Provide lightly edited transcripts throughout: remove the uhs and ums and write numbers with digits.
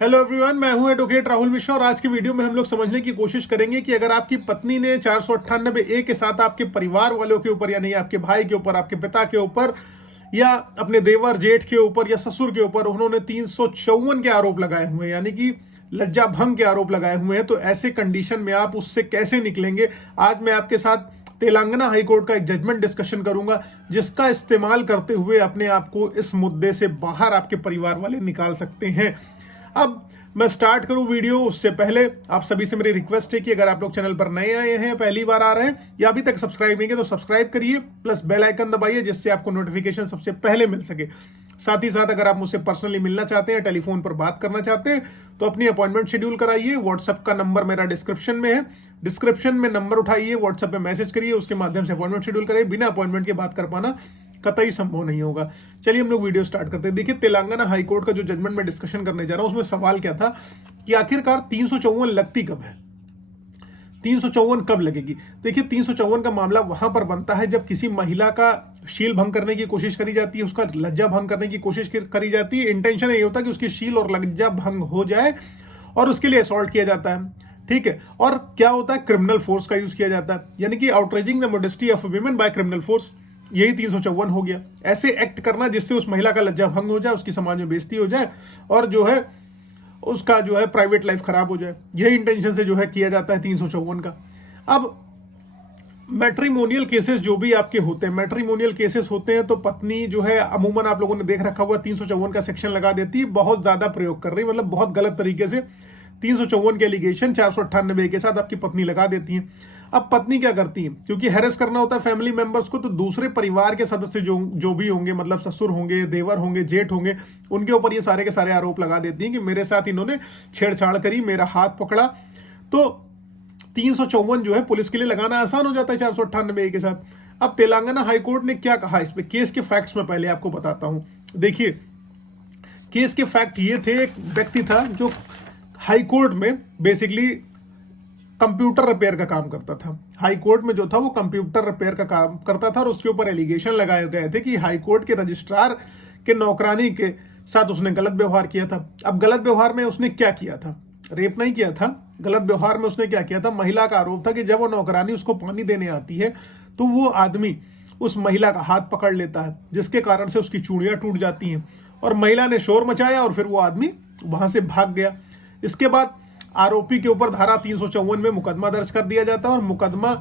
Hello everyone, मैं हूं advocate Rahul Mishra और आज की वीडियो में हम लोग समझने की कोशिश करेंगे कि अगर आपकी पत्नी ने 498 ए के साथ आपके परिवार वालों के ऊपर, यानी आपके भाई के ऊपर, आपके पिता के ऊपर, या अपने देवर जेठ के ऊपर या ससुर के ऊपर उन्होंने 354 के आरोप लगाए हुए हैं, यानी कि लज्जा भंग के आरोप लगाए हुए हैं, तो ऐसे कंडीशन में आप उससे कैसे निकलेंगे। आज मैं आपके साथ तेलंगाना हाईकोर्ट का एक जजमेंट डिस्कशन करूंगा, जिसका इस्तेमाल करते हुए अपने आप को इस मुद्दे से बाहर आपके परिवार वाले निकाल सकते हैं। अब मैं स्टार्ट करूं वीडियो उससे पहले आप सभी से मेरी रिक्वेस्ट है कि अगर आप लोग चैनल पर नए आए हैं, पहली बार आ रहे हैं या अभी तक सब्सक्राइब नहीं किया तो सब्सक्राइब करिए, प्लस बेल आइकन दबाइए जिससे आपको नोटिफिकेशन सबसे पहले मिल सके। साथ ही साथ अगर आप मुझसे पर्सनली मिलना चाहते हैं, टेलीफोन पर बात करना चाहते हैं, तो अपनी अपॉइंटमेंट शेड्यूल कराइए। व्हाट्सएप का नंबर मेरा डिस्क्रिप्शन में है, डिस्क्रिप्शन में नंबर उठाइए, व्हाट्सएप पे मैसेज करिए, उसके माध्यम से अपॉइंटमेंट शेड्यूल करिए। बिना अपॉइंटमेंट के बात कर पाना कतई संभव नहीं होगा। चलिए हम लोग वीडियो स्टार्ट करते हैं। देखिए, तेलंगाना हाईकोर्ट का जो जजमेंट मैं डिस्कशन करने जा रहा हूं उसमें सवाल क्या था कि आखिरकार 354 लगती कब है, 354 कब लगेगी। देखिए, 354 का मामला वहां पर बनता है जब किसी महिला का शील भंग करने की कोशिश करी जाती है, उसका लज्जा भंग करने की कोशिश करी जाती है। इंटेंशन ये होता है कि उसकी शील और लज्जा भंग हो जाए और उसके लिए असॉल्ट किया जाता है, ठीक है। और क्या होता है, क्रिमिनल फोर्स का यूज किया जाता है, यानी कि outraging the modesty of women by criminal force. यही 354 हो गया। ऐसे एक्ट करना जिससे उस महिला का लज्जा भंग हो जाए, उसकी समाज में बेइज्जती हो जाए और जो है उसका जो है प्राइवेट लाइफ खराब हो जाए, यही इंटेंशन से जो है किया जाता है 354 का। अब मैट्रिमोनियल केसेस जो भी आपके होते हैं, मैट्रिमोनियल केसेस होते हैं तो पत्नी जो है अमूमन आप लोगों ने देख रखा हुआ 354 का सेक्शन लगा देती है, बहुत ज्यादा प्रयोग कर रही, मतलब बहुत गलत तरीके से 354 के एलिगेशन 498 के साथ आपकी पत्नी लगा देती है। अब पत्नी क्या करती है, क्योंकि हैरेस करना होता है फैमिली मेंबर्स को, तो दूसरे परिवार के सदस्य जो भी होंगे, मतलब ससुर होंगे, देवर होंगे, जेठ होंगे, उनके ऊपर ये सारे के सारे आरोप लगा देती हैं कि मेरे साथ इन्होंने छेड़छाड़ करी, मेरा हाथ पकड़ा। तो 354 जो है पुलिस के लिए लगाना आसान हो जाता है 498 के साथ। अब तेलंगाना हाईकोर्ट ने क्या कहा इस पे, केस के फैक्ट्स में पहले आपको बताता हूं। देखिए, केस के फैक्ट ये थे, एक व्यक्ति था जो हाईकोर्ट में बेसिकली कंप्यूटर रिपेयर का काम करता था। हाईकोर्ट में जो था वो कंप्यूटर रिपेयर का काम करता था और उसके ऊपर एलिगेशन लगाए गए थे कि हाईकोर्ट के रजिस्ट्रार के नौकरानी के साथ उसने गलत व्यवहार किया था। अब गलत व्यवहार में उसने क्या किया था, रेप नहीं किया था, गलत व्यवहार में उसने क्या किया था, महिला का आरोप था कि जब वो नौकरानी उसको पानी देने आती है तो वो आदमी उस महिला का हाथ पकड़ लेता है, जिसके कारण से उसकी चूड़ियां टूट जाती हैं और महिला ने शोर मचाया और फिर वो आदमी वहां से भाग गया। इसके बाद आरोपी के ऊपर धारा 354 में मुकदमा दर्ज कर दिया जाता है और मुकदमा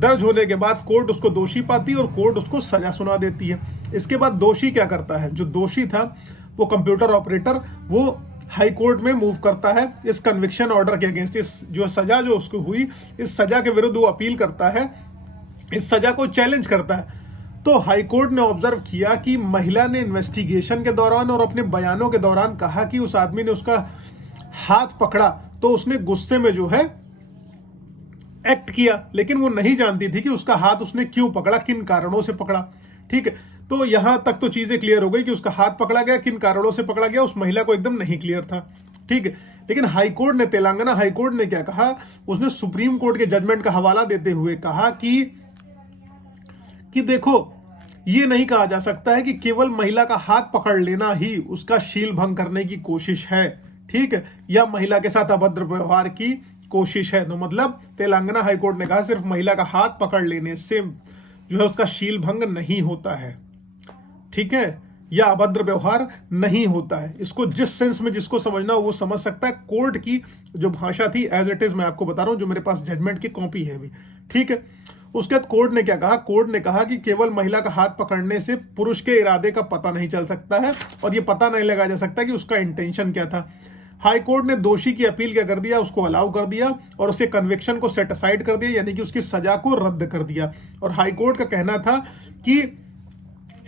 दर्ज होने के बाद कोर्ट उसको दोषी पाती है और कोर्ट उसको सजा सुना देती है। इसके बाद दोषी क्या करता है, जो दोषी था वो कंप्यूटर ऑपरेटर, वो हाई कोर्ट में मूव करता है इस कन्विक्शन ऑर्डर के अगेंस्ट, इस जो सजा जो उसको हुई, इस सजा के विरुद्ध वो अपील करता है, इस सजा को चैलेंज करता है। तो हाईकोर्ट ने ऑब्जर्व किया कि महिला ने इन्वेस्टिगेशन के दौरान और अपने बयानों के दौरान कहा कि उस आदमी ने उसका हाथ पकड़ा तो उसने गुस्से में जो है एक्ट किया, लेकिन वो नहीं जानती थी कि उसका हाथ उसने क्यों पकड़ा, किन कारणों से पकड़ा, ठीक है। तो यहां तक तो चीजें क्लियर हो गई कि उसका हाथ पकड़ा गया, किन कारणों से पकड़ा गया, उस महिला को एकदम नहीं क्लियर था, ठीक है। लेकिन हाईकोर्ट ने, तेलंगाना हाईकोर्ट ने क्या कहा, उसने सुप्रीम कोर्ट के जजमेंट का हवाला देते हुए कहा कि देखो, ये नहीं कहा जा सकता है कि केवल महिला का हाथ पकड़ लेना ही उसका शील भंग करने की कोशिश है, ठीक है, या महिला के साथ अभद्र व्यवहार की कोशिश है। तो मतलब तेलंगाना हाईकोर्ट ने कहा सिर्फ महिला का हाथ पकड़ लेने से जो है उसका शील भंग नहीं होता है, ठीक है, या अभद्र व्यवहार नहीं होता है। इसको जिस सेंस में जिसको समझना हो वो समझ सकता है। कोर्ट की जो भाषा थी एज इट इज मैं आपको बता रहा हूं, जो मेरे पास जजमेंट की कॉपी है अभी, ठीक है। उसके बाद कोर्ट ने क्या कहा, कोर्ट ने कहा कि केवल महिला का हाथ पकड़ने से पुरुष के इरादे का पता नहीं चल सकता है और ये पता नहीं लगाया जा सकता कि उसका इंटेंशन क्या था। हाई कोर्ट ने दोषी की अपील क्या कर दिया, उसको अलाउ कर दिया और उसके कन्विक्शन को सेट असाइड कर दिया, यानी कि उसकी सजा को रद्द कर दिया। और हाई कोर्ट का कहना था कि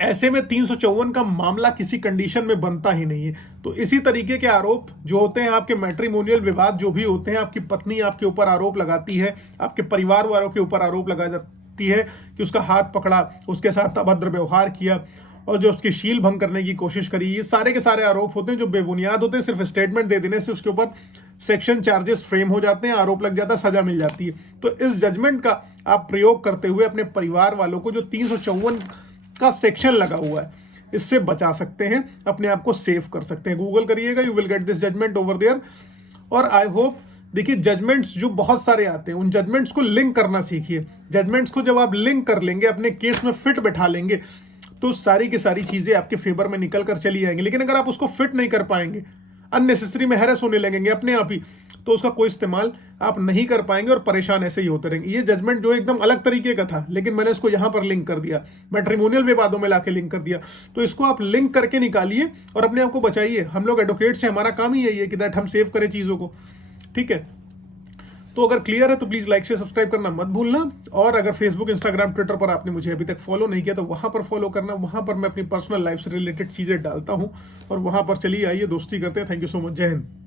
ऐसे में 354 का मामला किसी कंडीशन में बनता ही नहीं है। तो इसी तरीके के आरोप जो होते हैं, आपके मैट्रिमोनियल विवाद जो भी होते हैं, आपकी पत्नी आपके ऊपर आरोप लगाती है, आपके परिवार वालों के ऊपर आरोप लगा जाती है कि उसका हाथ पकड़ा, उसके साथ अभद्र व्यवहार किया और जो उसकी शील भंग करने की कोशिश करी, ये सारे के सारे आरोप होते हैं जो बेबुनियाद होते हैं। सिर्फ स्टेटमेंट दे देने से उसके ऊपर सेक्शन चार्जेस फ्रेम हो जाते हैं, आरोप लग जाता है, सजा मिल जाती है। तो इस जजमेंट का आप प्रयोग करते हुए अपने परिवार वालों को, जो 354 का सेक्शन लगा हुआ है, इससे बचा सकते हैं, अपने आप को सेव कर सकते हैं। गूगल करिएगा, you will get this judgement over there. और आई होप, देखिए जजमेंट्स जो बहुत सारे आते हैं, उन जजमेंट्स को लिंक करना सीखिए। जजमेंट्स को जब आप लिंक कर लेंगे, अपने केस में फिट बैठा लेंगे, तो सारी की सारी चीजें आपके फेवर में निकल कर चली आएंगी। लेकिन अगर आप उसको फिट नहीं कर पाएंगे, अननेसेसरी में हैरेस होने लगेंगे अपने आप ही, तो उसका कोई इस्तेमाल आप नहीं कर पाएंगे और परेशान ऐसे ही होते रहेंगे। ये जजमेंट जो एकदम अलग तरीके का था, लेकिन मैंने इसको यहां पर लिंक कर दिया, मैट्रिमोनियल विवादों में लाके लिंक कर दिया। तो इसको आप लिंक करके निकालिए और अपने आप को बचाइए। हम लोग एडवोकेट से, हमारा काम ही यही है कि दैट हम सेव करें चीजों को, ठीक है। तो अगर क्लियर है तो प्लीज लाइक से सब्सक्राइब करना मत भूलना। और अगर फेसबुक, इंस्टाग्राम, ट्विटर पर आपने मुझे अभी तक फॉलो नहीं किया तो वहां पर फॉलो करना। वहां पर मैं अपनी पर्सनल लाइफ से रिलेटेड चीजें डालता हूं और वहां पर चलिए आइए दोस्ती करते हैं। Thank you so much. जय हिंद।